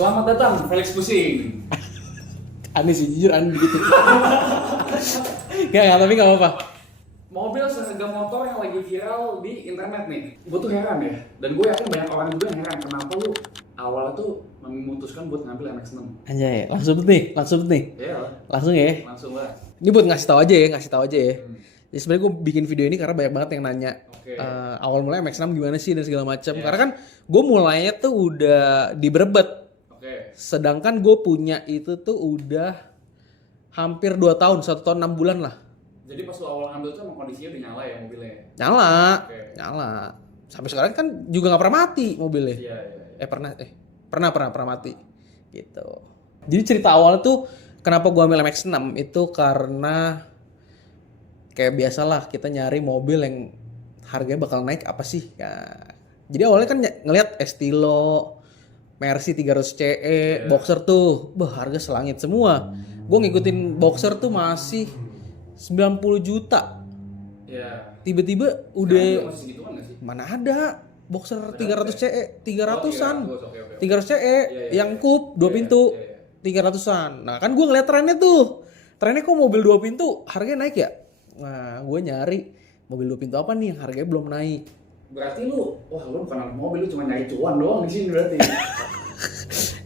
Selamat datang, Felix Pusing. Aneh sih, jujur aneh begitu. Gak, tapi gak apa-apa. Mobil seharga motor yang lagi viral di internet nih. Gue tuh heran ya, dan gue yakin banyak orang juga yang heran kenapa lu awalnya tuh memutuskan buat ngambil MX-6. Anjay, langsung nih. Iya, Langsung ya. langsung lah. Ini buat ngasih tahu aja ya. Jadi sebenarnya gue bikin video ini karena banyak banget yang nanya Oke. awal mulai MX-6 gimana sih dan segala macam. Iya. Karena kan gue mulainya tuh udah di Brebet. Oke. Sedangkan gue punya itu tuh udah hampir 2 tahun, 1 tahun 6 bulan lah. Jadi pas lu awal ngambil tuh emang kondisinya udah nyala ya mobilnya? Nyala. Oke. Nyala. Sampai sekarang kan juga nggak pernah mati mobilnya. Iya. Pernah mati gitu. Jadi cerita awalnya tuh kenapa gua ambil MX-6 itu karena kayak biasalah kita nyari mobil yang harganya bakal naik apa sih. Nah, jadi awalnya kan ngelihat Estilo, Mercy 300 CE, Boxer tuh, harga selangit semua. Gua ngikutin Boxer tuh masih 90 juta. Iya. Tiba-tiba Sekarang udah juga masih segituan nggak sih? mana ada Boxer 300 CE, 300-an. Oke. 300 CE Iya, yang iya. coupe 2 pintu. Iya. 300-an. Nah, kan gue ngeliat trennya tuh. Trennya kok mobil 2 pintu harganya naik ya? Nah, gue nyari mobil 2 pintu apa nih yang harganya belum naik. Berarti lu bukan anak mobil, lu cuma nyari cuan doang di sini berarti.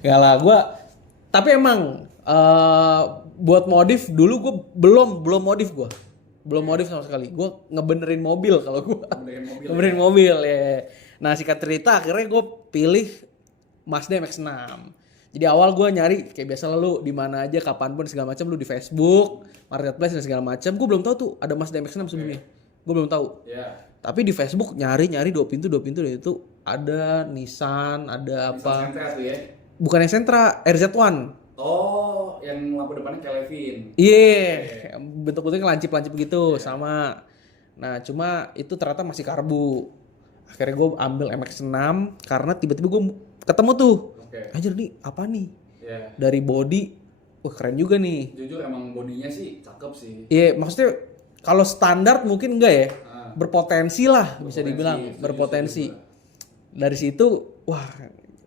Gak lah, gue tapi emang buat modif dulu gue belum modif gue. Belum modif sama sekali. Gue ngebenerin mobil kalau gue. Ngebenerin mobil ya. Nah, singkat cerita akhirnya gue pilih Mazda MX-6. Jadi awal gue nyari kayak biasa lu di mana aja kapanpun segala macam, lu di Facebook, Marketplace dan segala macam. Gue belum tahu tuh ada Mazda MX-6 sebelumnya. Gue belum tahu. Iya. Tapi di Facebook nyari 2 pintu dan itu ada Nissan, ada apa? Sentra tuh ya. Bukan yang Sentra, RZ1. Oh, yang lampu depannya kayak Levin. Iya, bentuk-bentuknya lancip-lancip gitu sama. Nah, cuma itu ternyata masih karbu. Akhirnya gue ambil MX-6 karena tiba-tiba gue ketemu tuh. Oke. Anjir nih, apa nih? Iya. Dari body, wah keren juga nih. Jujur emang bodinya sih cakep sih. Iya, maksudnya kalau standar mungkin enggak ya. Ah. Berpotensi lah bisa dibilang, berpotensi. Dari situ, wah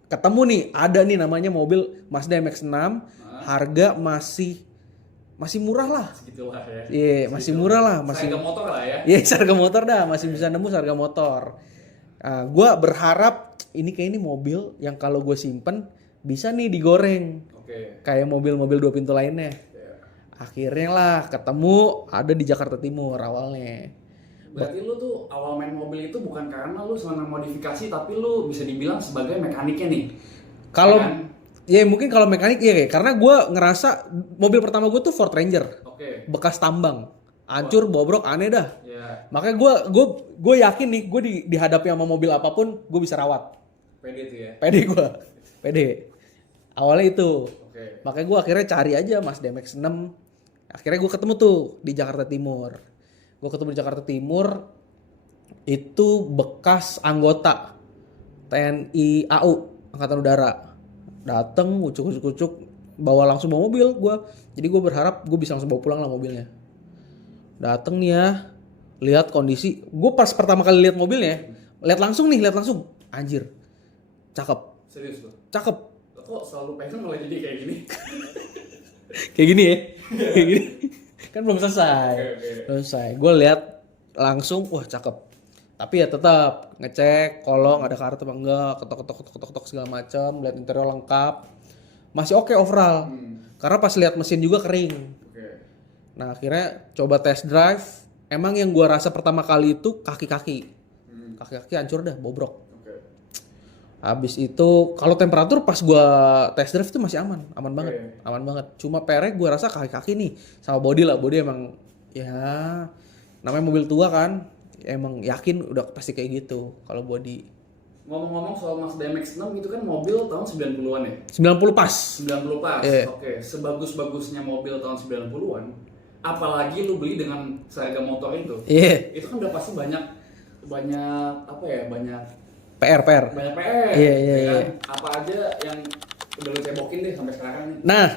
ketemu nih, ada nih namanya mobil Mazda MX-6, harga masih murah lah. Segitulah ya. Iya, masih murah lah, masih. Harga motor lah ya. Iya, harga motor dah, masih bisa nembus harga motor. Nah, gue berharap ini mobil yang kalau gue simpen bisa nih digoreng. Oke. Kayak mobil-mobil 2 pintu lainnya. Iya. Akhirnya lah ketemu ada di Jakarta Timur awalnya. Berarti lu tuh awal main mobil itu bukan karena lu senang modifikasi, tapi lu bisa dibilang sebagai mekaniknya nih. Kalau Kan? ya mungkin kalau mekanik iya, karena gue ngerasa mobil pertama gue tuh Ford Ranger, Oke. bekas tambang, hancur, bobrok, aneh dah. Ya, Makanya gue yakin nih, gue dihadapi sama mobil apapun, gue bisa rawat. pede tuh ya. Pede. Awalnya itu. Oke. Makanya gue akhirnya cari aja Mazda MX-6. Akhirnya gue ketemu tuh di Jakarta Timur. Gue ketemu di Jakarta Timur, itu bekas anggota TNI AU, Angkatan Udara. Dateng, ucuk, bawa mobil gue. Jadi gue berharap gue bisa langsung bawa pulang lah mobilnya. Dateng nih ya, lihat kondisi. Gue pas pertama kali lihat mobilnya, lihat langsung. Anjir, cakep. Serius lu? Cakep. Kok selalu pengen malah jadi kayak gini? Kayak gini ya. Kayak gini. Kan belum selesai. Oke. Belum selesai. Gue lihat langsung, wah cakep. Tapi ya tetap ngecek kolong ada kartu apa enggak, ketok segala macam, lihat interior lengkap. Masih oke overall. Karena pas lihat mesin juga kering. Oke. Nah, akhirnya coba test drive. Emang yang gua rasa pertama kali itu kaki-kaki. Kaki-kaki hancur dah, bobrok. Oke. Habis itu kalau temperatur pas gua test drive itu masih aman banget. Cuma perek gua rasa kaki-kaki nih sama body emang ya namanya mobil tua kan, emang yakin udah pasti kayak gitu kalau body. Ngomong-ngomong soal Mazda MX-6 itu kan mobil tahun 90-an ya? 90 pas. 90 pas. Iya. Oke, sebagus-bagusnya mobil tahun 90-an, apalagi lu beli dengan seharga motor itu. Iya. Itu kan udah pasti banyak apa ya? Banyak PR. PR. Iya. Ya kan? Apa aja yang udah lu cebokin deh sampai sekarang nih. Nah,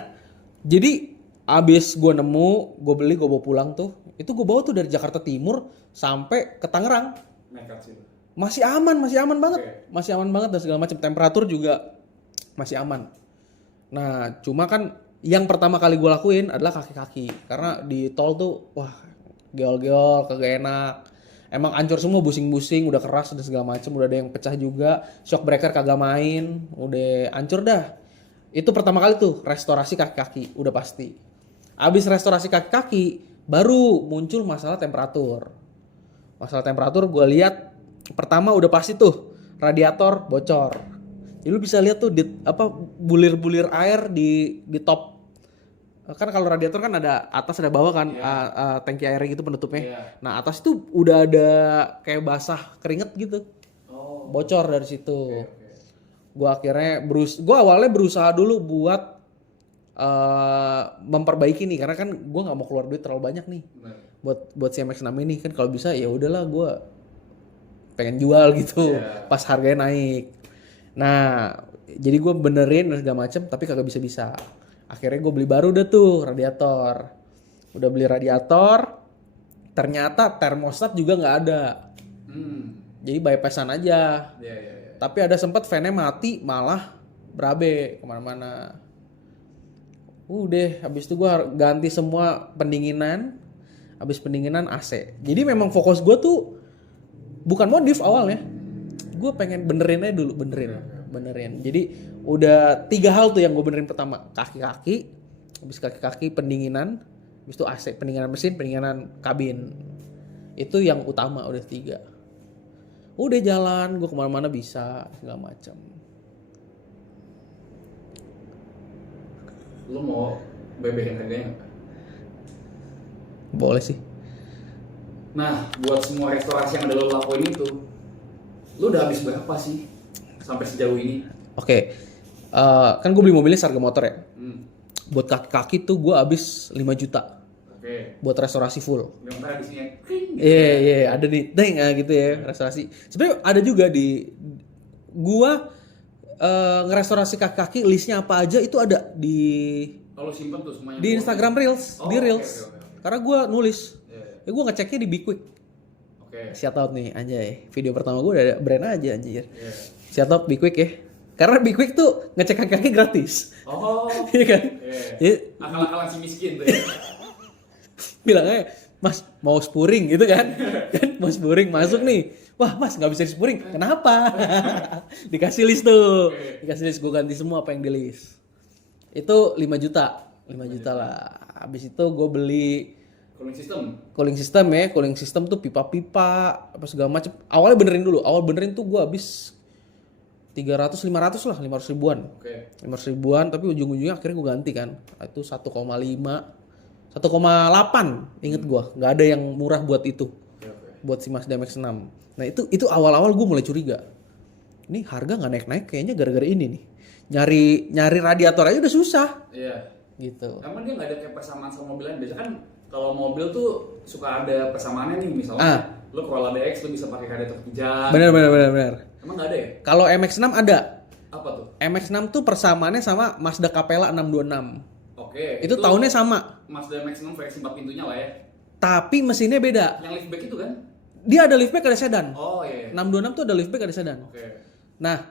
jadi abis gue nemu, gue beli, gue bawa pulang tuh. Itu gue bawa tuh dari Jakarta Timur sampai ke Tangerang. Nekat sih lu. Masih aman banget. Oke. Masih aman banget dan segala macam. Temperatur juga masih aman. Nah, cuma kan yang pertama kali gue lakuin adalah kaki-kaki. Karena di tol tuh, wah, geol-geol, kagak enak. Emang ancur semua, busing-busing, udah keras, udah segala macem, udah ada yang pecah juga. Shock breaker kagak main, udah ancur dah. Itu pertama kali tuh, restorasi kaki-kaki, udah pasti. Abis restorasi kaki-kaki, baru muncul masalah temperatur. Masalah temperatur gue lihat, pertama udah pasti tuh, radiator bocor. Jadi lu bisa lihat tuh bulir-bulir air di top. Kan kalau radiator kan ada atas ada bawah kan, tangki airnya gitu penutupnya. Iya. Nah, atas itu udah ada kayak basah keringet gitu. Oh. Bocor dari situ. Oke. Gua awalnya berusaha dulu buat memperbaiki nih karena kan gua nggak mau keluar duit terlalu banyak nih. Benar. Buat si MX-6 ini kan kalau bisa ya udahlah gua pengen jual gitu pas harganya naik. Nah, jadi gue benerin dan segala macem tapi kagak bisa. Akhirnya gue beli baru deh tuh radiator. Udah beli radiator, ternyata termostat juga nggak ada. Jadi bypassan aja. Iya. Tapi ada sempet fan-nya mati malah berabe kemana-mana. Udah, habis itu gue ganti semua pendinginan. Habis pendinginan AC. Jadi memang fokus gue tuh bukan modif awalnya. Gue pengen benerin aja dulu, benerin. Jadi udah 3 hal tuh yang gue benerin pertama. Kaki-kaki, habis kaki-kaki pendinginan, habis itu AC, pendinginan mesin, pendinginan kabin. Itu yang utama, udah 3. Udah jalan, gue kemana-mana bisa, segala macam. Lu mau beberin harganya nggak? Boleh sih. Nah, buat semua restorasi yang udah lo lakuin itu, lu udah habis berapa sih sampai sejauh ini? Oke. Kan gue beli mobilnya seharga motor ya. Buat kaki-kaki tuh gue habis 5 juta. Oke. Buat restorasi full. Sementara di sini Iya, ada di deng gitu ya, restorasi. Sebenarnya ada juga di gua ngerestorasi kaki-kaki, listnya apa aja itu ada di kalau simpen tuh semuanya di Instagram Reels, di Reels. Oke. Karena gua nulis. Iya. Gua ngeceknya di Be Quick. Oke. Shout out nih anjay. Video pertama gua udah ada brand aja anjir. Iya. Shout out Be Quick ya. Karena Be Quick tuh ngecek kaki-kaki gratis. Oh. Iya kan? Iya. Jadi Akal-akalan si miskin tuh ya. bilang aja, Mas mau spuring gitu kan? Mau spuring masuk nih. Wah Mas nggak bisa di spuring. Kenapa? Dikasih list tuh. Dikasih list, gue ganti semua apa yang di list. Itu 5 juta. 5 juta lah. Habis itu gue beli cooling system tuh pipa-pipa apa segala macam. Awalnya benerin dulu. Awal benerin tuh gue habis 300 500 lah, 500 ribuan. Oke. 500 ribuan tapi ujung-ujungnya akhirnya gue ganti kan. Itu 1,8 inget gue, nggak ada yang murah buat itu. Buat si Mazda MX-6. Nah itu awal-awal gue mulai curiga. Ini harga nggak naik-naik kayaknya gara-gara ini nih. Nyari radiator aja udah susah. Iya. Gitu. Emang dia nggak ada kayak persamaan sama mobil lain. Biasanya kan kalau mobil tuh suka ada persamaannya nih, misalnya lu Corolla DX lu bisa pakai radiator kijang. Bener. Emang nggak ada ya? Kalau MX-6 ada. Apa tuh? MX-6 tuh persamaannya sama Mazda Capella 626. Oke. Itu tahunnya sama. Mazda MX-6 versi 4 pintunya lah ya. Tapi mesinnya beda. Yang liftback itu kan? Dia ada liftback ada sedan. Oh iya. 626 tuh ada liftback ada sedan. Oke. Nah,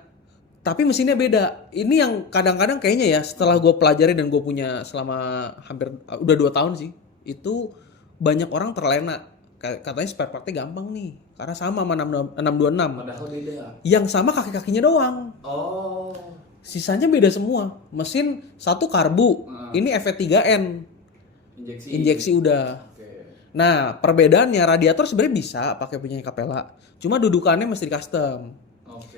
tapi mesinnya beda. Ini yang kadang-kadang kayaknya ya setelah gue pelajari dan gue punya selama hampir udah 2 tahun sih. Itu banyak orang terlena. Katanya spare partnya gampang nih. Karena sama 626. Padahal beda. Yang sama kaki-kakinya doang. Oh. Sisanya beda semua. Mesin satu karbu. Ini FV3N. Injeksi udah. Nah, perbedaannya radiator sebenarnya bisa pakai punya Capella. Cuma dudukannya mesti di custom.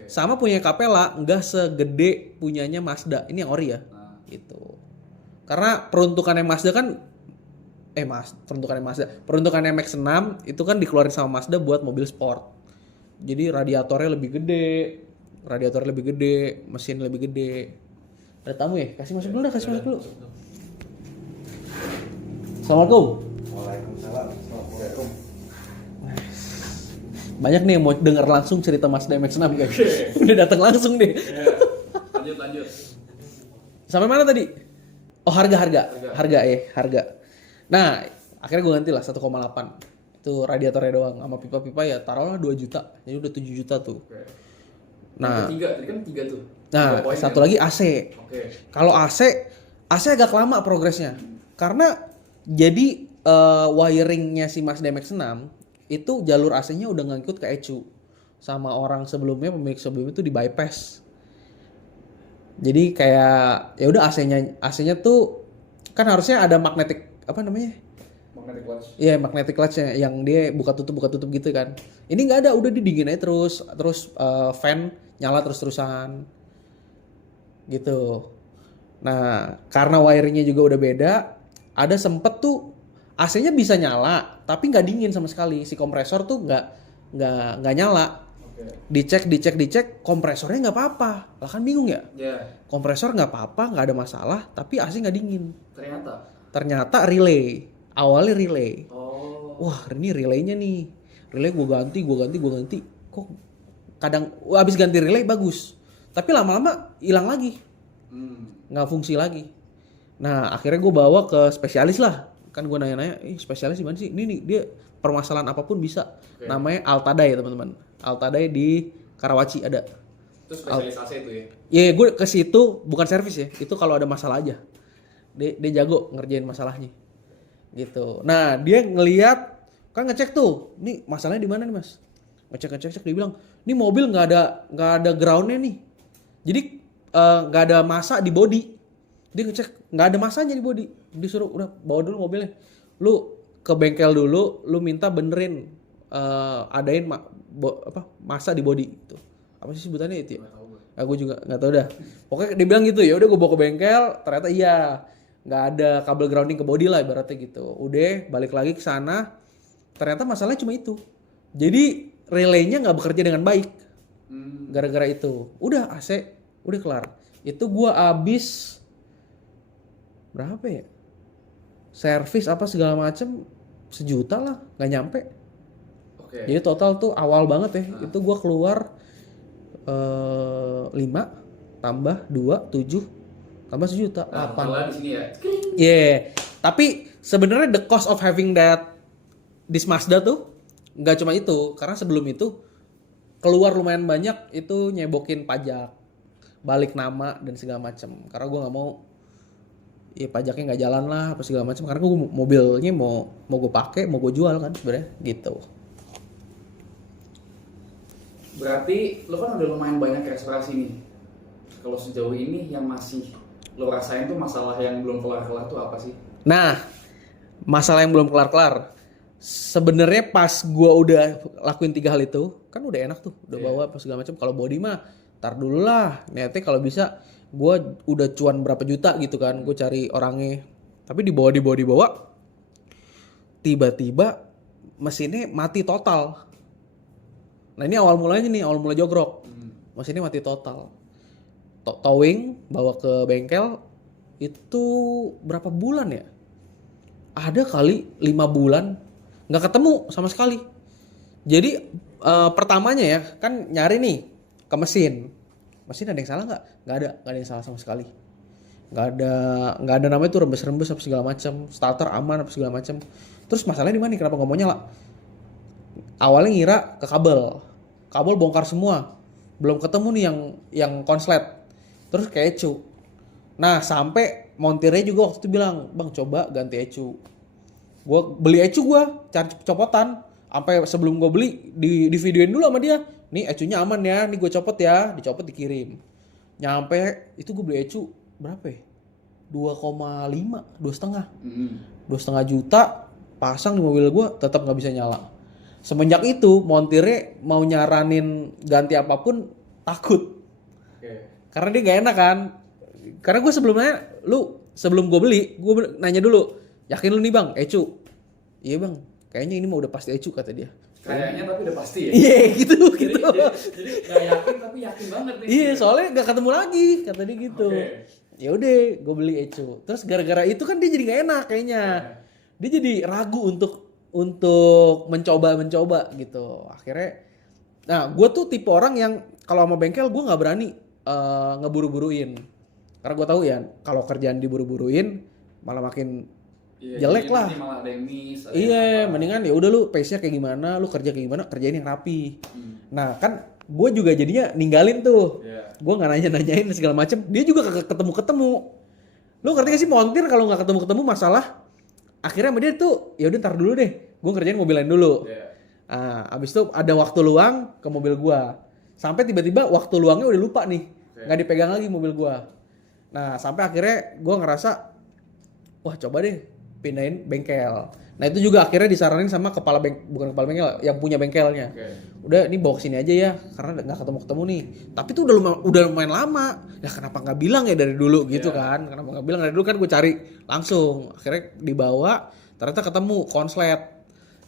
Sama punya Capella nggak segede punyanya Mazda. Ini yang ori ya. Gitu. Karena peruntukannya Mazda kan peruntukannya MX-6 itu kan dikeluarin sama Mazda buat mobil sport. Jadi radiatornya lebih gede, mesin lebih gede. Ada tamu ya? Kasih masuk dulu. Assalamualaikum. Waalaikumsalam. Assalamualaikum. Banyak nih yang mau denger langsung cerita Mazda MX-6 guys. Udah datang langsung nih. Lanjut. Sampai mana tadi? Oh harga. Nah akhirnya gue ganti lah 1,8. Itu radiatornya doang sama pipa-pipa ya taruhlah 2 juta. Jadi udah 7 juta tuh. Nah, Yang ketiga, tadi kan 3 tuh. nah 3 poin satu kan? lagi AC. Oke. Kalau AC agak lama progresnya. Karena jadi wiringnya si Mazda MX-6 itu jalur AC-nya udah ngikut ke ECU. Sama orang sebelumnya, pemilik sebelumnya itu di bypass. Jadi kayak ya udah AC-nya tuh kan harusnya ada magnetic apa namanya? Magnetic clutch. Iya, magnetic clutch-nya yang dia buka tutup gitu kan. Ini nggak ada, udah didingin aja terus fan nyala terus-terusan. Gitu. Nah, karena wiringnya juga udah beda, ada sempet tuh AC-nya bisa nyala, tapi nggak dingin sama sekali. Si kompresor tuh nggak nyala. Oke. Dicek, kompresornya nggak apa-apa. Lah kan bingung ya? Ya, Kompresor nggak apa-apa, nggak ada masalah, tapi AC nggak dingin. ternyata. Relay. Awalnya relay. Oh. Wah, ini relaynya nih. Relay gue ganti. Kok kadang abis ganti relay bagus. Tapi lama-lama hilang lagi. Nggak fungsi lagi. Nah, akhirnya gue bawa ke spesialis lah. Kan gue nanya-nanya, spesialis di mana sih? Ini nih, dia permasalahan apapun bisa. Oke. Namanya Altadai ya teman-teman. Altadai di Karawaci ada. Itu spesialis AC itu ya. Iya, gue ke situ bukan servis ya. Itu kalau ada masalah aja. Dia jago ngerjain masalahnya. Gitu. Nah, dia ngelihat kan ngecek tuh. Nih, masalahnya di mana nih, Mas? Ngecek dia bilang, "Ini mobil nggak ada groundnya nih." Jadi nggak ada masa di body. Dia ngecek nggak ada masanya di body. Disuruh udah bawa dulu mobilnya. Lu ke bengkel dulu, lu minta benerin adain masa di body gitu. Apa sih sebutannya itu ya? Nggak tahu gue. Gue juga nggak tahu dah. Pokoknya dia bilang gitu, ya udah gue bawa ke bengkel, ternyata iya nggak ada kabel grounding ke body lah ibaratnya gitu. Udah balik lagi ke sana, ternyata masalahnya cuma itu. Jadi relaynya nggak bekerja dengan baik. Gara-gara itu. Udah AC, udah kelar. Itu gua abis berapa ya? Servis apa segala macem 1 juta lah, nggak nyampe. Oke. Jadi total tuh awal banget ya. Itu gua keluar 5 tambah 2 7 tambah 1 juta Nah, 8. totalnya di sini ya. Yeah. Tapi sebenarnya the cost of having this Mazda tuh nggak cuma itu, karena sebelum itu keluar lumayan banyak itu nyebokin pajak, balik nama dan segala macam. Karena gue nggak mau ya pajaknya nggak jalan lah apa segala macam. Karena gue mobilnya mau gue pakai, mau gue jual kan sebenarnya gitu. Berarti lo kan udah lumayan banyak restorasi nih. Kalau sejauh ini yang masih lo rasain tuh masalah yang belum kelar-kelar tuh apa sih? Nah, masalah yang belum kelar-kelar. Sebenarnya pas gua udah lakuin 3 hal itu, kan udah enak tuh, udah bawa apa segala macam. Kalau body mah tar dulu lah. Niatnya kalau bisa gua udah cuan berapa juta gitu kan, gua cari orangnya. Tapi dibawa tiba-tiba mesinnya mati total. Nah, ini awal mulanya nih, awal mula jogrok. Mesinnya mati total. Towing bawa ke bengkel itu berapa bulan ya? Ada kali 5 bulan nggak ketemu sama sekali. Jadi pertamanya ya kan nyari nih ke mesin ada yang salah nggak ada yang salah sama sekali. Nggak ada namanya tuh rembes apa segala macam, starter aman apa segala macam. Terus masalahnya di mana? Kenapa nggak mau nyala? Awalnya ngira ke kabel bongkar semua, belum ketemu nih yang konslet. Terus ke ECU. Nah, sampai montirnya juga waktu itu bilang, "Bang, coba ganti ECU." Gue beli ECU, gue cari copotan. Sampai sebelum gue beli di videoin dulu sama dia. "Nih ECU-nya aman ya, nih gue copot ya." Dicopot dikirim. Nyampe itu gue beli ECU berapa ya? 2,5, 2,5. 2,5 juta pasang di mobil gue, tetap nggak bisa nyala. Semenjak itu montirnya mau nyaranin ganti apapun takut. Karena dia gak enak kan. Karena gue sebelum gue beli, gue nanya dulu, "Yakin lu nih bang, ECU?" "Iya bang, kayaknya ini mau udah pasti ECU," kata dia. Kayaknya tapi udah pasti ya. Iya gitu. Jadi gak yakin tapi yakin banget nih. Iya, soalnya gak ketemu lagi, kata dia gitu. Oke. Ya udah, gue beli ECU. Terus gara-gara itu kan dia jadi gak enak kayaknya. Dia jadi ragu untuk mencoba gitu. Akhirnya, nah gue tuh tipe orang yang kalau sama bengkel gue nggak berani ngeburu-buruin. Karena gue tahu ya kalau kerjaan diburu-buruin malah makin jelek lah. Malah ada yang miss. Iya, mendingan ya udah lu pace-nya kayak gimana, lu kerja kayak gimana, kerjain yang rapi. Nah kan gue juga jadinya ninggalin tuh. Iya. Gue nggak nanya-nanyain segala macem. Dia juga kagak ketemu-ketemu. Lu ngerti gak sih montir kalau nggak ketemu-ketemu masalah? Akhirnya sama dia tuh, ya udah ntar dulu deh. Gue kerjain mobil lain dulu. Iya. Nah, abis itu ada waktu luang ke mobil gue. Sampai tiba-tiba waktu luangnya udah lupa nih, nggak dipegang lagi mobil gue. Nah, sampai akhirnya gue ngerasa, wah coba deh pindahin bengkel. Nah itu juga akhirnya disaranin sama bukan kepala bengkel, yang punya bengkelnya. Udah ini bawa kesini aja ya, karena nggak ketemu nih. Tapi itu udah lumayan lama. Ya kenapa nggak bilang ya dari dulu gitu kan? Kenapa nggak bilang dari dulu kan gue cari langsung. Akhirnya dibawa, ternyata ketemu konslet.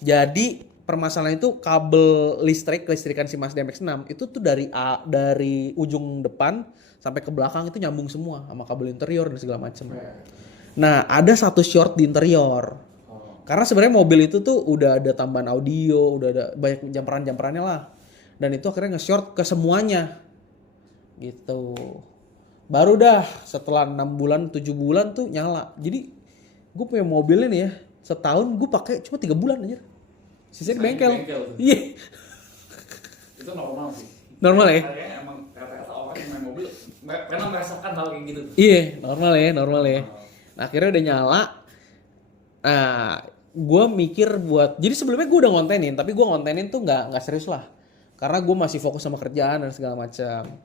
Jadi permasalahan itu kabel listrikan si Mazda MX-6 itu tuh dari ujung depan sampai ke belakang itu nyambung semua sama kabel interior dan segala macem. Nah ada satu short di interior. Karena sebenarnya mobil itu tuh udah ada tambahan audio, udah ada banyak jamperan-jamperannya lah. Dan itu akhirnya nge-short ke semuanya. Gitu. Baru dah setelah 6 bulan, 7 bulan tuh nyala. Jadi gue punya mobilnya nih ya, setahun gue pakai cuma 3 bulan aja. Sisanya di bengkel. Iya. Itu normal sih. Normal ya? Kayaknya emang rata-rata orang yang main mobil pernah merasakan hal kayak gitu. Iya, normal ya. Nah, akhirnya udah nyala. Nah, gue mikir jadi sebelumnya gue udah ngontenin, tapi gue ngontenin tuh nggak serius lah, karena gue masih fokus sama kerjaan dan segala macam.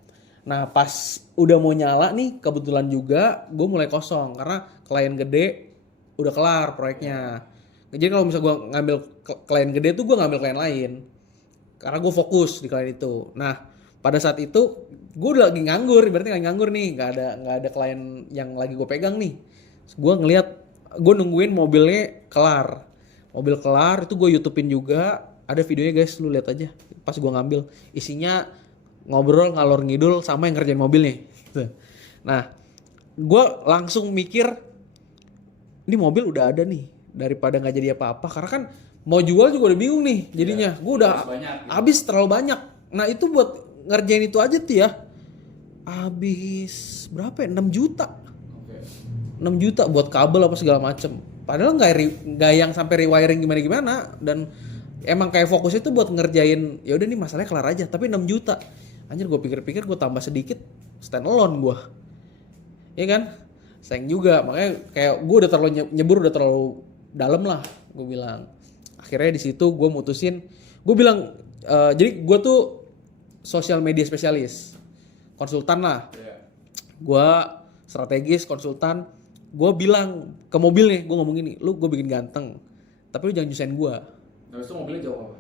Nah, pas udah mau nyala nih, kebetulan juga gue mulai kosong karena klien gede udah kelar proyeknya. Jadi kalau misalnya gue ngambil klien gede tuh gue ngambil klien lain, karena gue fokus di klien itu. Nah, pada saat itu gue udah lagi nganggur, berarti lagi nganggur nih, nggak ada klien yang lagi gue pegang nih. Gue gue nungguin mobilnya kelar. Mobil kelar itu gue YouTubein juga. Ada videonya guys, lu lihat aja. Pas gue ngambil, isinya ngobrol ngalor ngidul sama yang ngerjain mobilnya. Gitu. Nah, gue langsung mikir, ini mobil udah ada nih, daripada nggak jadi apa-apa. Karena kan mau jual juga udah bingung nih jadinya. Gue udah habis terlalu banyak. Nah itu buat ngerjain itu aja tuh ya, habis berapa ya? 6 juta. 6 juta buat kabel apa segala macem. Padahal nggak yang sampai rewiring gimana dan emang kayak fokusnya tuh buat ngerjain, ya udah nih masalahnya kelar aja. Tapi 6 juta, anjir gue pikir-pikir gue tambah sedikit stand alone gue, ya kan? Sayang juga, makanya kayak gue udah terlalu nyebur, udah terlalu dalam lah gue bilang. Akhirnya di situ gue mutusin, gue bilang jadi gue tuh sosial media spesialis, konsultan lah. Gue strategis konsultan. Gue bilang ke mobilnya, gue ngomong gini, lu gue bikin ganteng, tapi lu jangan nyusahin gue. Terus itu mobilnya jawab apa?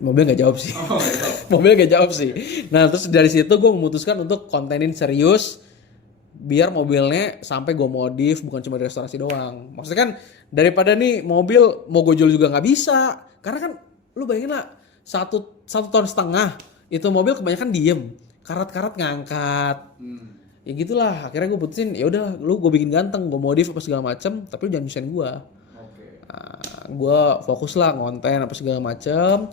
Mobilnya gak jawab sih. Mobilnya gak jawab sih. Nah terus dari situ gue memutuskan untuk kontenin serius, biar mobilnya sampai gue modif, bukan cuma restorasi doang. Maksudnya kan daripada nih mobil mau gue jual juga nggak bisa, karena kan lu bayangin lah satu tahun setengah itu mobil kebanyakan diem, karat-karat ngangkat. Ya gitulah, akhirnya gue putusin ya udah lu gue bikin ganteng, gue modif apa segala macem, tapi lu jangan nyusahin gue. Nah, gue fokus lah ngonten apa segala macem,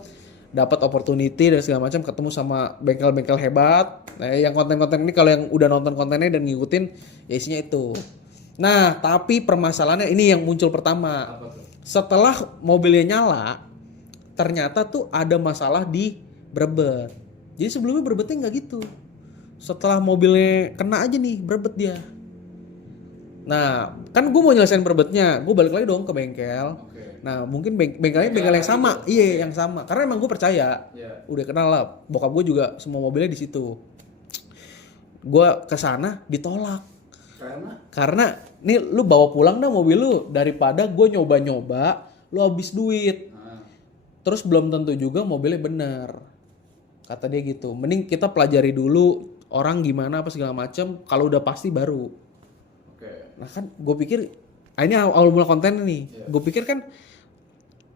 dapat opportunity dan segala macam, ketemu sama bengkel-bengkel hebat. Nah yang konten-konten ini kalau yang udah nonton kontennya dan ngikutin ya isinya itu. Nah tapi permasalahannya ini yang muncul pertama, setelah mobilnya nyala ternyata tuh ada masalah di berebet. Jadi sebelumnya berebetnya nggak gitu. Setelah mobilnya kena aja nih berebet dia. Nah kan gue mau nyelesain berebetnya, gue balik lagi dong ke bengkel. Nah mungkin bengkelnya bengkel yang sama, iya yang sama. Karena emang gue percaya, udah kenal lah. Bokap gue juga semua mobilnya di situ. Gue kesana ditolak. Karena nih lu bawa pulang dah mobil lu, daripada gue nyoba-nyoba, lu habis duit. Terus belum tentu juga mobilnya bener. Kata dia gitu. Mending kita pelajari dulu orang gimana apa segala macam. Kalau udah pasti baru. Nah kan gue pikir, ini awal mula konten nih. Gue pikir kan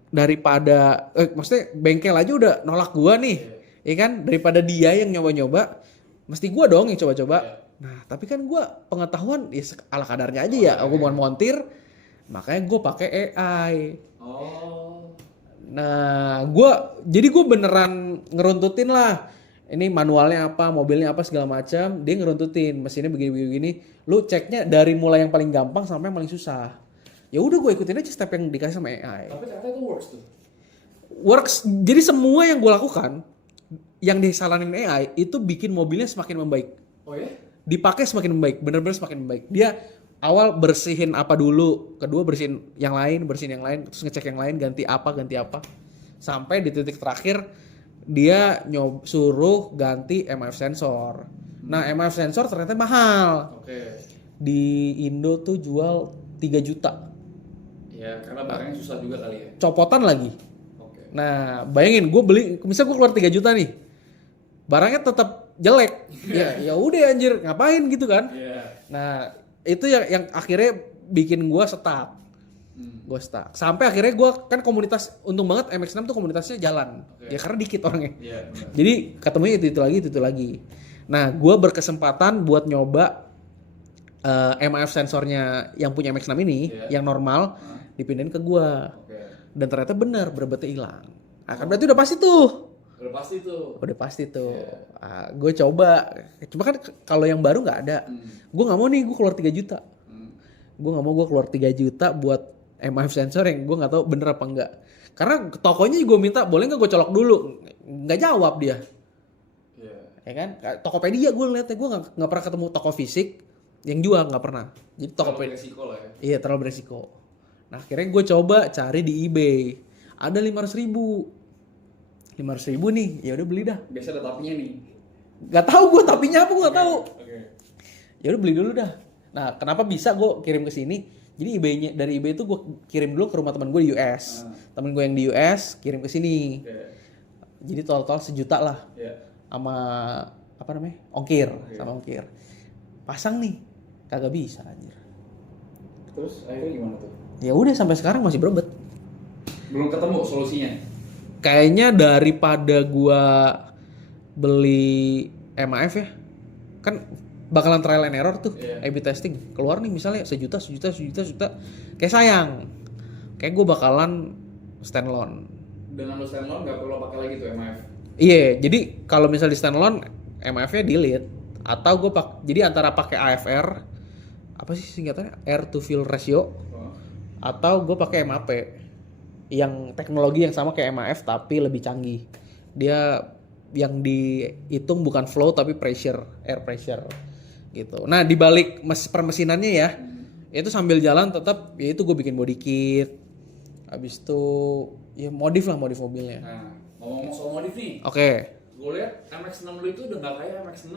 daripada, maksudnya bengkel aja udah nolak gue nih. Ya kan, daripada dia yang nyoba-nyoba, mesti gue dong yang coba-coba. Nah tapi kan gue pengetahuan ya ala kadarnya aja ya. Gue mau montir, makanya gue pakai AI. Nah jadi gue beneran ngeruntutin lah. Ini manualnya apa, mobilnya apa segala macam, dia ngeruntutin mesinnya begini-begini. Lu ceknya dari mulai yang paling gampang sampai yang paling susah. Ya udah gue ikutin aja step yang dikasih sama AI. Tapi ternyata itu works tuh. Works. Jadi semua yang gue lakukan, yang disalahin AI itu bikin mobilnya semakin membaik. Oh ya? Dipakai semakin membaik, bener-bener semakin membaik. Dia awal bersihin apa dulu, kedua bersihin yang lain, terus ngecek yang lain, ganti apa. Sampai di titik terakhir dia suruh ganti MIF sensor. Nah, MIF sensor ternyata mahal. Oke. Di Indo tuh jual 3 juta. Ya, karena barangnya susah juga kali ya. Copotan lagi. Oke. Nah, bayangin gue beli, misal gue keluar 3 juta nih. Barangnya tetap jelek. Ya udah anjir, ngapain gitu kan? Iya. Nah, itu yang akhirnya bikin gue stuck. Gue stuck. Sampai akhirnya gue kan komunitas, untung banget MX-6 tuh komunitasnya jalan. Oke. Ya karena dikit orangnya. Iya, benar. Jadi ketemunya itu lagi. Nah, gue berkesempatan buat nyoba MIF sensornya yang punya MX-6 ini, yang normal, dipindahin ke gue. Oke. Dan ternyata benar, berebetnya hilang. Nah, kan berarti udah pasti tuh. Udah pasti tuh. Gue coba. Cuma kan kalau yang baru nggak ada. Gue nggak mau nih gue keluar 3 juta. Gue nggak mau gue keluar 3 juta buat MIF sensor yang gue nggak tahu bener apa enggak. Karena tokonya gue minta boleh nggak gue colok dulu. Nggak jawab dia. Ya kan? Tokopedia gue liatnya, gue nggak pernah ketemu toko fisik yang jual, nggak pernah. Jadi Tokopedia. Beresiko lah ya. Iya, terlalu beresiko. Nah, akhirnya gue coba cari di eBay. Ada 500.000 nih, ya udah beli dah. Biasa ada tapinya nih. Gak tahu gue tapinya apa, gue gak tahu. Oke. Ya udah beli dulu dah. Nah, kenapa bisa gue kirim ke sini? Jadi dari eBay itu gue kirim dulu ke rumah teman gue di US. Temen gue yang di US kirim ke sini. Oke. Jadi total 1 juta lah. Iya. Sama apa namanya? Ongkir, sama ongkir. Pasang nih, kagak bisa anjir. Terus akhirnya gimana tuh? Ya udah sampai sekarang masih berebet. Belum ketemu solusinya. Kayaknya daripada gua beli MAF ya, kan bakalan trial and error tuh, A/B testing. Keluar nih misalnya sejuta, kayak sayang. Kayak gua bakalan standalone. Dengan lu standalone nggak perlu pakai lagi tuh MIF. Iya, jadi kalau misalnya di standalone MAF-nya delete, atau gua jadi antara pakai AFR, apa sih singkatannya, air to fuel ratio, atau gua pakai MAP. Yang teknologi yang sama kayak MAF tapi lebih canggih. Dia yang dihitung bukan flow tapi air pressure gitu. Nah, di balik permesinannya ya, itu sambil jalan tetap ya itu gue bikin body kit. Habis itu ya modif mobilnya. Nah, ngomong-ngomong soal modif nih. Oke. Gue lihat MX-6 lu itu udah nggak kayak MX-6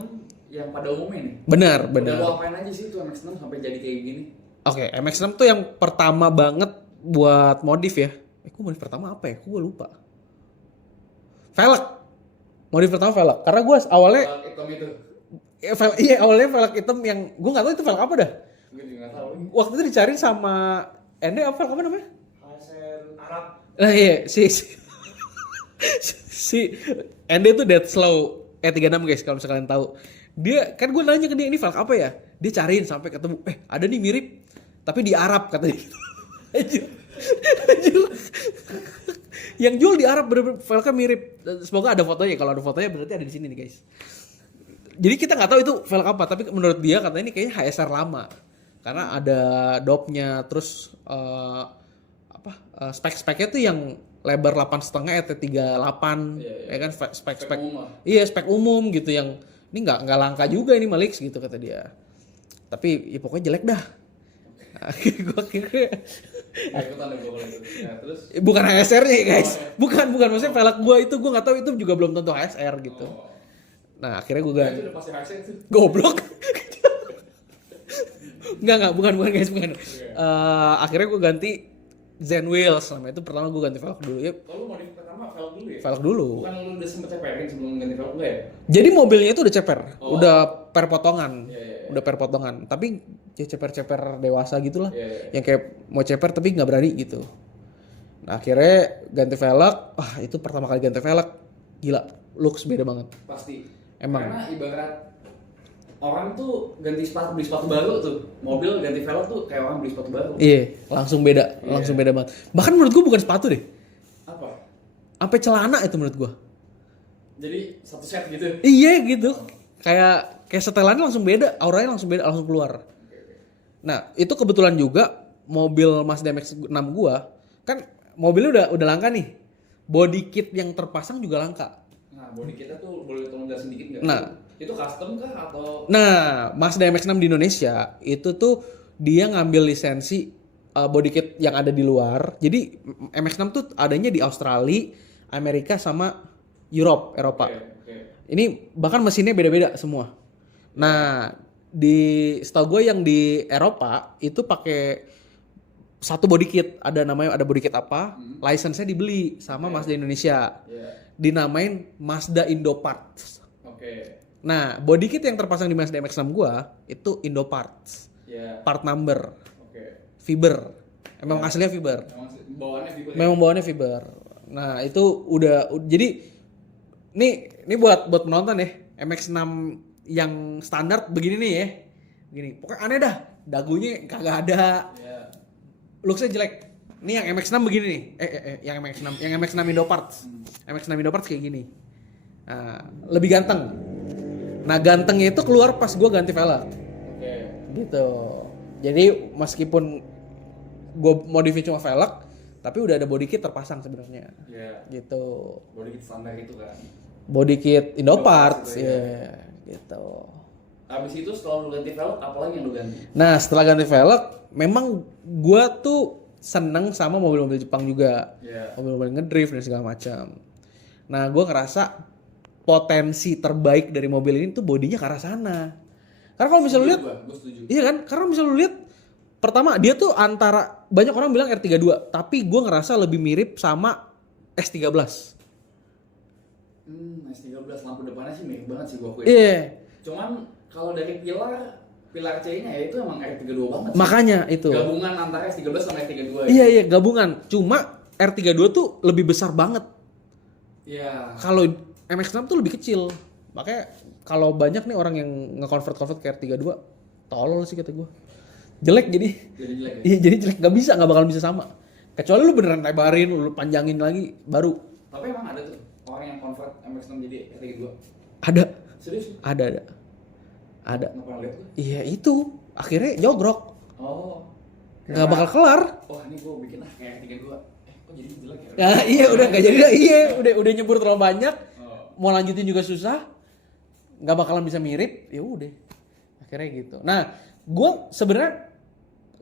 yang pada umumnya nih. Benar. Udah lu apain aja sih tuh MX-6 sampai jadi kayak gini? Oke, MX-6 tuh yang pertama banget buat modif ya. Gue modif pertama apa ya? Gue lupa. Velg. Modif pertama velg. Karena gue awalnya Hitam itu. awalnya velg hitam yang gue nggak tahu itu velg apa dah. Gue juga nggak tahu. Waktu itu dicari sama Ende apa velg apa namanya? ASN Arab. Nah iya si Ende itu dead slow E36 guys kalau misalnya kalian tahu. Dia kan gue nanya ke dia ini velg apa ya? Dia cariin sampai ketemu. Ada nih mirip tapi di Arab katanya. Anjir. Yang jual di Arab bener-bener velgnya mirip. Semoga ada fotonya. Kalau ada fotonya berarti ada di sini nih guys. Jadi kita nggak tahu itu velg apa, tapi menurut dia katanya ini kayaknya HSR lama. Karena ada dopnya, terus spek-speknya tuh yang lebar 8,5 ET38, ya kan spek umum. Iya, spek umum gitu yang ini nggak langka juga ini Malix gitu kata dia. Tapi ya pokoknya jelek dah. Gue kira terus bukan HSR-nya guys. Bukan maksudnya velg gue itu gue nggak tahu itu juga belum tentu HSR gitu. Nah, akhirnya gue ganti. itu udah pasti HSR tuh. Goblok. Enggak, bukan guys, bukan. Akhirnya gue ganti Zen Wheels. Nama itu pertama gue ganti velg dulu ya. Kalau modif pertama velg dulu ya? Velg dulu. Bukan lu udah sempet ceperin sebelum ganti velg ya? Jadi mobilnya itu udah ceper. Udah per potongan. Iya. Udah per potongan. Tapi ya ceper-ceper dewasa gitulah. Iya. Yang kayak mau ceper tapi nggak berani gitu. Nah, akhirnya ganti velg. Itu pertama kali ganti velg. Gila, looks beda banget. Pasti. Emang. Karena ibarat orang tuh beli sepatu baru tuh. Mobil ganti velg tuh kayak orang beli sepatu baru. Iya, langsung beda banget. Bahkan menurut gue bukan sepatu deh. Apa? Sampai celana itu menurut gue. Jadi satu set gitu. Iya gitu. Kayak setelannya langsung beda, auranya langsung beda, langsung keluar. Nah, itu kebetulan juga mobil Mazda MX-6 gua kan mobilnya udah langka nih. Body kit yang terpasang juga langka. Nah, body kitnya tuh boleh tolong jelasin dikit nggak? Nah. Itu custom kah atau? Nah, Mazda MX-6 di Indonesia itu tuh dia ngambil lisensi body kit yang ada di luar. Jadi MX-6 tuh adanya di Australia, Amerika sama Eropa. Oke. Ini bahkan mesinnya beda-beda semua. Nah, setahu gue yang di Eropa itu pakai satu body kit, ada body kit apa, license-nya dibeli sama Mazda Indonesia. Dinamain Mazda Indo-Parts. Oke. Nah, body kit yang terpasang di Mazda MX-6 gua itu Indo-Parts. Part number. Fiber. Emang aslinya fiber. Memang bawaannya fiber. Nah, itu udah jadi ini buat penonton ya. MX-6 yang standar begini nih ya. Gini, pokoknya aneh dah. Dagunya kagak ada. Looks-nya jelek. Ini yang MX-6 begini nih. Yang MX-6 Indo-Parts. MX-6 Indo-Parts kayak gini. Nah, lebih ganteng. Nah, gantengnya itu keluar pas gua ganti velg. Gitu. Jadi meskipun gue modifin cuma velg, tapi udah ada body kit terpasang sebenarnya. Gitu. Body kit standar itu kan. Body kit Indo-Parts, gitu. Habis itu setelah lu ganti velg, apa lagi yang lu ganti? Nah, setelah ganti velg, memang gue tuh seneng sama mobil-mobil Jepang juga. Mobil-mobil ngedrift dan segala macam. Nah, gue ngerasa potensi terbaik dari mobil ini tuh bodinya ke arah sana. Karena kalau misalnya lu lihat, iya kan? Karena misalnya lu lihat, pertama dia tuh antara banyak orang bilang R32, tapi gue ngerasa lebih mirip sama S13. S13 lampu depannya sih mirip banget sih gue akuin. Iya. Cuman kalau dari pilar C-nya ya itu emang R32 banget sih. Makanya itu. Gabungan antara S13 sama S32. Iya, gabungan. Cuma R32 tuh lebih besar banget. Iya. Kalau MX-6 tuh lebih kecil. Makanya kalau banyak nih orang yang nge-convert ke R32, tolol sih kata gue. Jelek jadi. Jadi jelek ya? Iya, jadi jelek, nggak bakal bisa sama. Kecuali lu beneran lebarin, lu panjangin lagi baru. Tapi emang ada tuh orang yang convert MX-6 jadi R32. Ada. Serius? Ada. Nggak pernah lihat tuh. Iya, itu akhirnya jogrok. Oh. Nggak bakal kelar. Wah, ini gue bikin kayak R32. Kok jadi jelek ya? Ya, iya udah nggak jadi. Iya, udah nyebur terlalu banyak. Mau lanjutin juga susah. Nggak bakalan bisa mirip. Ya udah. Akhirnya gitu. Nah, gue sebenarnya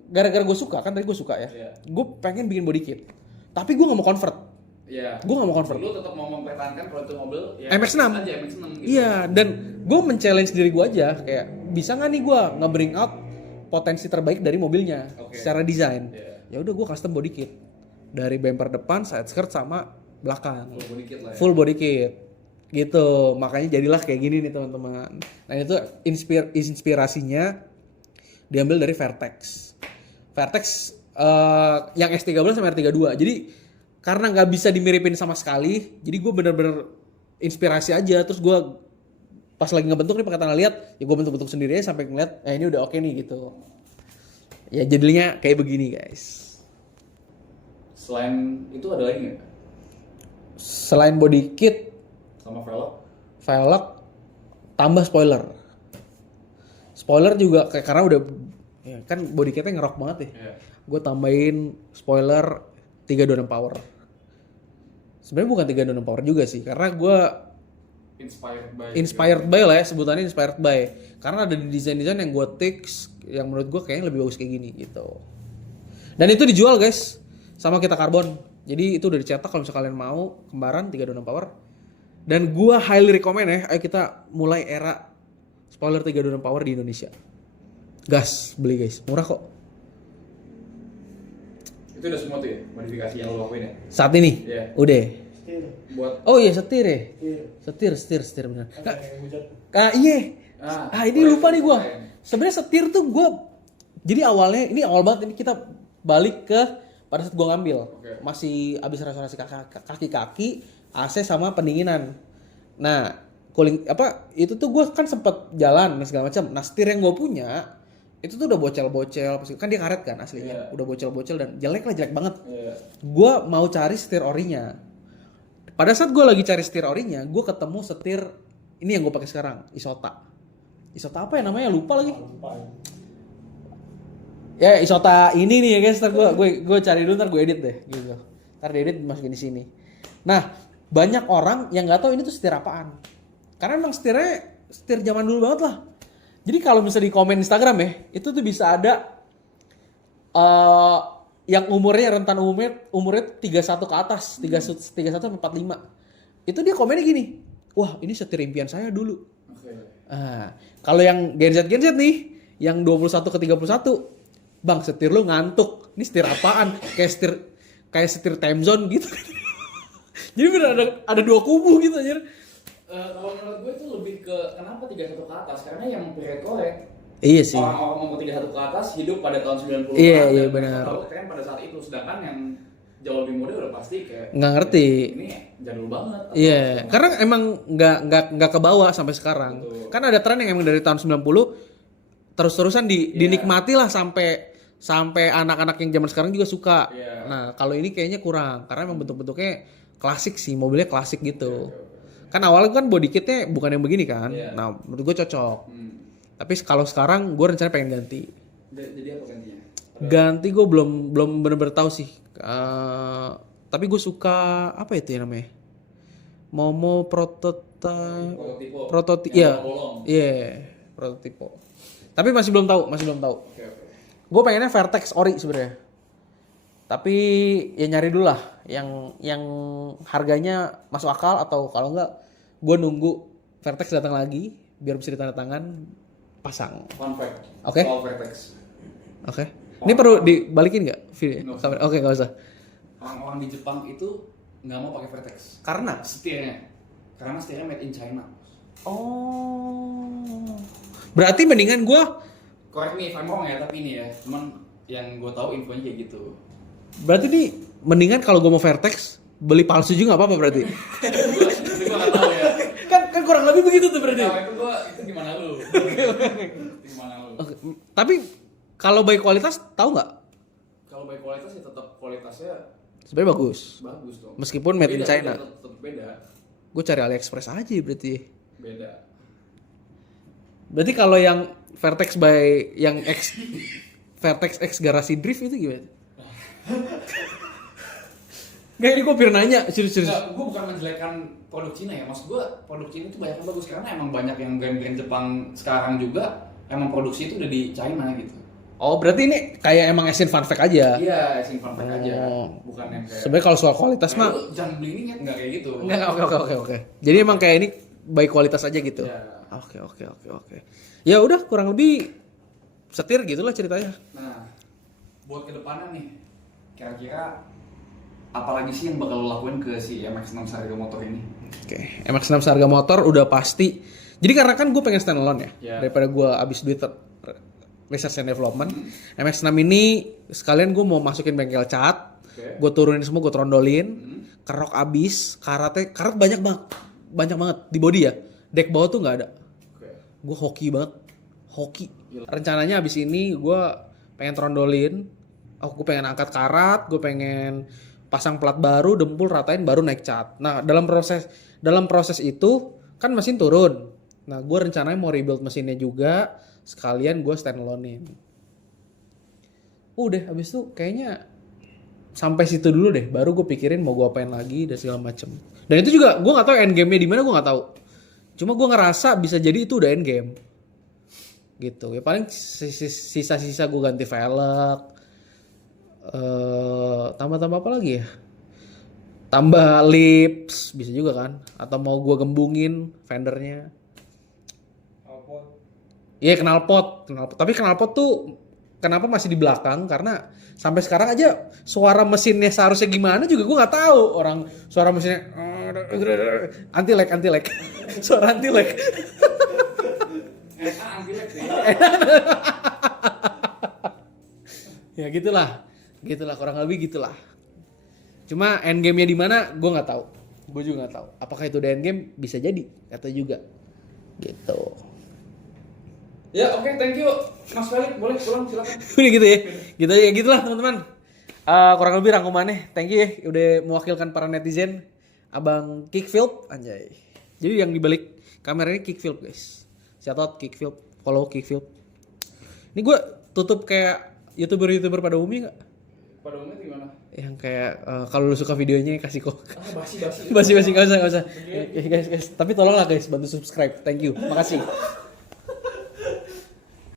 gara-gara gue suka kan, tadi gue suka ya. Gue pengen bikin body kit, tapi gue nggak mau convert. Gue nggak mau convert. Lu tetap mau mempertahankan kalau itu mobil ya MX-6 aja MX-6 gitu. Iya, dan gue men-challenge diri gue aja kayak bisa nggak nih gue nge-bring out potensi terbaik dari mobilnya secara desain. Ya udah gue custom body kit dari bumper depan, side skirt sama belakang. Full body kit. Gitu, makanya jadilah kayak gini nih teman-teman. Nah itu inspirasinya diambil dari Vertex yang S13 sama R32. Jadi karena nggak bisa dimiripin sama sekali, jadi gue bener-bener inspirasi aja. Terus gue pas lagi ngebentuk nih pakai tangan lihat, ya gue bentuk-bentuk sendiri aja sampai ngeliat, ini udah oke nih gitu. Ya jadinya kayak begini guys. Selain itu ada lagi nggak? Selain body kit Sama velg tambah spoiler. Spoiler juga kayak karena udah ya kan body kitnya ngerok banget ya. Gue tambahin spoiler 326 power. Sebenarnya bukan 326 power juga sih, karena gue inspired by lah ya, sebutannya inspired by. Karena ada desain-desain yang gue tiks yang menurut gue kayaknya lebih bagus kayak gini gitu. Dan itu dijual guys sama kita karbon. Jadi itu udah dicetak kalau misalnya kalian mau kembaran 326 power. Dan gue highly recommend ya, ayo kita mulai era spoiler 326 power di Indonesia. Gas, beli guys, murah kok. Itu udah semua tuh ya, modifikasi yang lo lakuin ya? Saat ini? Udah. Buat Oh iya, setir ya? Setir benar. Iya. Ini lupa nih gue. Sebenarnya setir tuh gue, jadi awalnya, ini awal banget, ini kita balik ke pada saat gue ngambil. Masih abis restorasi kaki-kaki, AC sama pendinginan. Nah, cooling itu tuh gue kan sempet jalan dan segala macam. Nah, setir yang gue punya itu tuh udah bocel-bocel, kan dia karet kan aslinya. Udah bocel-bocel dan jelek banget. Gue mau cari setir orinya. Pada saat gue lagi cari setir orinya, gue ketemu setir ini yang gue pakai sekarang, Isota apa ya namanya, lupa lagi. Ya Isota ini nih ya guys, ntar gue cari dulu, ntar gue edit deh gitu. Ntar diedit masukin di sini. Nah, banyak orang yang nggak tahu ini tuh setir apaan. Karena emang setir zaman dulu banget lah. Jadi kalau misalnya di komen Instagram ya, itu tuh bisa ada yang rentan umurnya 31 ke atas, 31 sampai 45. Itu dia komennya gini, wah ini setir impian saya dulu. Kalau yang Gen Z nih, yang 21 ke 31, bang setir lu ngantuk, ini setir apaan? Kayak setir time zone gitu. Jadi bener ada dua kubu gitu aja. Kalau menurut gue itu lebih ke kenapa 31 ke atas? Karena yang pre-korek Iya sih. orang-orang umur 31 ke atas hidup pada tahun 90-an. Iya benar. Tahu tren pada saat itu, sedangkan yang jauh lebih muda udah pasti kayak Nggak ngerti. Ini jadul banget. Iya, karena emang nggak ke bawah sampai sekarang. Betul. Kan ada tren yang emang dari tahun 90 terus-terusan dinikmati lah sampai anak-anak yang zaman sekarang juga suka. Iya. Nah, kalau ini kayaknya kurang karena emang bentuk-bentuknya klasik sih, mobilnya klasik gitu. Kan awalnya kan body kitnya bukan yang begini kan. Iya. Nah, menurut gue cocok. Tapi kalau sekarang gue rencananya pengen ganti. Jadi apa gantinya? Ganti gue belum bener-bener tahu sih. Tapi gue suka apa itu ya namanya? Momo prototipe. Iya. Iya, prototipe. Tapi masih belum tahu. Oke. Gue pengennya Vertex Ori sebenarnya. Tapi ya nyari dulu lah yang harganya masuk akal, atau kalau enggak gue nunggu Vertex datang lagi biar bisa ditandatangan pasang. Fun fact. Oke. Soal Vertex. Oke. Ini perlu dibalikin nggak video? Nggak usah. Oke, nggak usah. Orang-orang di Jepang itu nggak mau pakai Vertex. Karena Karena setirnya made in China. oh. Berarti mendingan gue Correct me if I'm wrong ya, tapi ini ya, cuman yang gue tahu infonya kayak gitu. berarti nih mendingan kalau gue mau Vertex beli palsu juga nggak apa-apa berarti. Itu gue nggak tahu ya. kan kurang lebih begitu tuh berarti. Nah, itu gimana lu? Gimana lu? Oke, tapi kalau baik kualitas tahu nggak? Kalau baik kualitas ya tetap kualitasnya Sebenarnya bagus. bagus dong. Meskipun made in China. Tetap beda. Gue cari AliExpress aja berarti. Beda. Berarti kalau yang Vertex by yang Vertex X Garasi Drift itu gimana? Nggak, ini gue pernah nanya, serius. Enggak, gue bukan menjelekkan produk Cina ya. Maksud gue produk Cina itu banyak yang bagus karena emang banyak yang brand-brand Jepang sekarang juga emang produksi itu udah di China gitu. Oh, berarti ini kayak emang asin fun fact aja. Iya, asin fun fact aja. Oh. Bukan yang kayak Sebenarnya kalau soal kualitas mah lu jangan beli ini nggak kayak gitu. enggak, oke. Jadi emang kayak ini baik kualitas aja gitu. Iya. Oke. Ya udah kurang lebih setir gitulah ceritanya. Nah, buat kedepannya nih, kira-kira apalagi sih yang bakal lo lakuin ke si MX-6 Sarga Motor ini? Oke, MX-6 Sarga Motor udah pasti. Jadi karena kan gue pengen standalone ya, Yeah. daripada gue abis duit research and development. MX-6 ini sekalian gue mau masukin bengkel cat, gue turunin semua, gue trondolin, kerok abis, karat banyak banget di body ya. Deck bawah tuh nggak ada. Gue hoki banget, Rencananya abis ini gue pengen trondolin, gue pengen angkat karat, gue pengen pasang plat baru, dempul ratain, baru naik cat. Nah dalam proses itu kan mesin turun. Nah gue rencananya mau rebuild mesinnya juga, sekalian gue standalone-in. Udah abis itu kayaknya sampai situ dulu deh, baru gue pikirin mau gue apain lagi dan segala macem. Dan itu juga gue nggak tahu end game-nya di mana, gue nggak tahu. Cuma gue ngerasa bisa jadi itu udah end game. Gitu. Ya paling sisa-sisa gue ganti velg. Tambah apa lagi ya? Tambah lips bisa juga kan? Atau mau gue gembungin fendernya? Iya knalpot. Tapi knalpot tuh kenapa masih di belakang? Karena sampai sekarang aja suara mesinnya seharusnya gimana juga gue nggak tahu. Orang suara mesinnya anti lag. Suara anti lag. Ya gitulah kurang lebih gitulah. Cuma end game-nya di mana gue nggak tahu. Gue juga nggak tahu. Apakah itu udah end game? Bisa jadi, kata juga. Gitu. Ya oke, thank you Mas Felix, boleh pulang silakan. Udah gitu ya. Gitulah teman-teman. Kurang lebih rangkumannya. Thank you ya udah mewakilkan para netizen. Abang Kickfield anjay. Jadi yang dibalik kamera ini Kickfield guys. Shout out Kickfield, follow Kickfield. Ini gue tutup kayak YouTuber pada umumnya nggak? Pada umumnya gimana? Yang kayak kalau lu suka videonya kasih kok. Basi-basi. Basi-basi, nggak usah. Ya, guys. Tapi tolonglah guys, bantu subscribe. Thank you. Makasih.